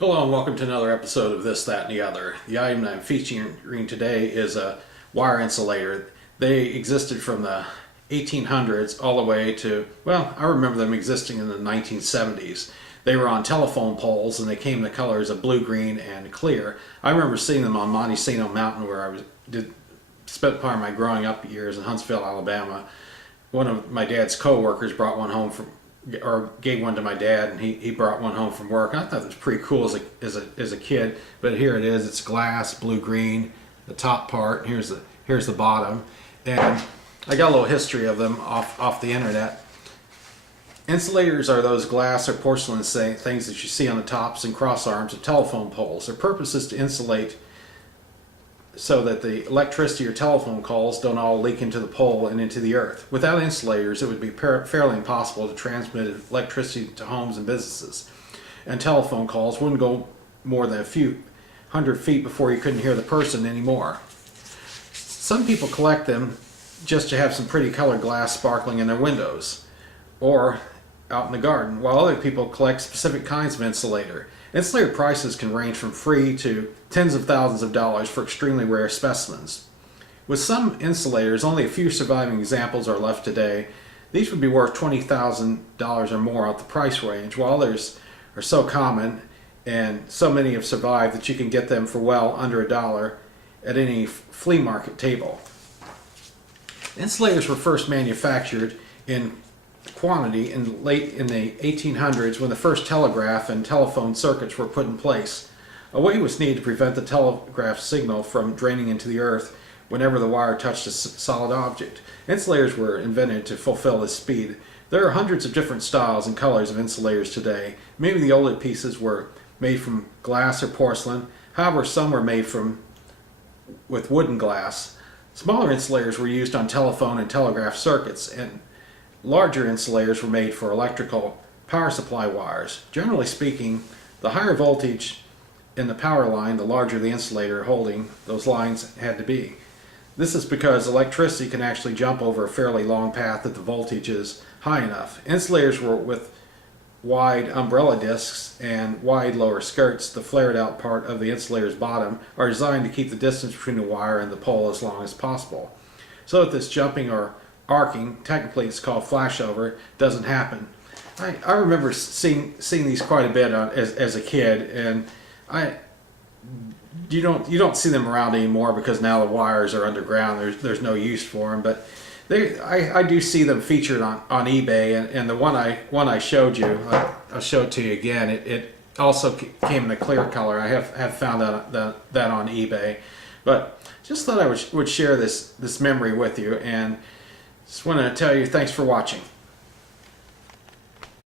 Hello and welcome to another episode of This, That, and the Other. The item I'm featuring today is a wire insulator. They existed from the 1800s all the way to, well, I remember them existing in the 1970s. They were on telephone poles and they came in the colors of blue, green, and clear. I remember seeing them on Montesino Mountain where spent part of my growing up years in Huntsville, Alabama. One of my dad's co-workers brought one home or gave one to my dad, and he brought one home from work. I thought it was pretty cool as a kid, but here it is. It's glass, blue green, the top part. Here's the bottom, and I got a little history of them off the internet. Insulators are those glass or porcelain things that you see on the tops and cross arms of telephone poles. Their purpose is to insulate so that the electricity or telephone calls don't all leak into the pole and into the earth. Without insulators, it would be fairly impossible to transmit electricity to homes and businesses. And telephone calls wouldn't go more than a few hundred feet before you couldn't hear the person anymore. Some people collect them just to have some pretty colored glass sparkling in their windows or out in the garden, while other people collect specific kinds of insulator. Insulator prices can range from free to tens of thousands of dollars for extremely rare specimens. With some insulators, only a few surviving examples are left today. These would be worth $20,000 or more at the price range, while others are so common and so many have survived that you can get them for well under $1 at any flea market table. Insulators were first manufactured in quantity in the 1800s when the first telegraph and telephone circuits were put in place. A way was needed to prevent the telegraph signal from draining into the earth whenever the wire touched a solid object. Insulators were invented to fulfill this speed. There are hundreds of different styles and colors of insulators today. Many of the older pieces were made from glass or porcelain. However, some were made with wooden glass. Smaller insulators were used on telephone and telegraph circuits, and larger insulators were made for electrical power supply wires. Generally speaking, the higher voltage in the power line, the larger the insulator holding those lines had to be. This is because electricity can actually jump over a fairly long path if the voltage is high enough. Insulators were with wide umbrella discs and wide lower skirts. The flared out part of the insulator's bottom are designed to keep the distance between the wire and the pole as long as possible, so that this jumping or arcing, technically it's called flashover, doesn't happen. I remember seeing these quite a bit as a kid, and you don't see them around anymore because now the wires are underground. There's no use for them, but I do see them featured on eBay, and the one I showed you, I'll show it to you again. It also came in a clear color. I have found that on eBay, but just thought I would share this memory with you, and just want to tell you thanks for watching.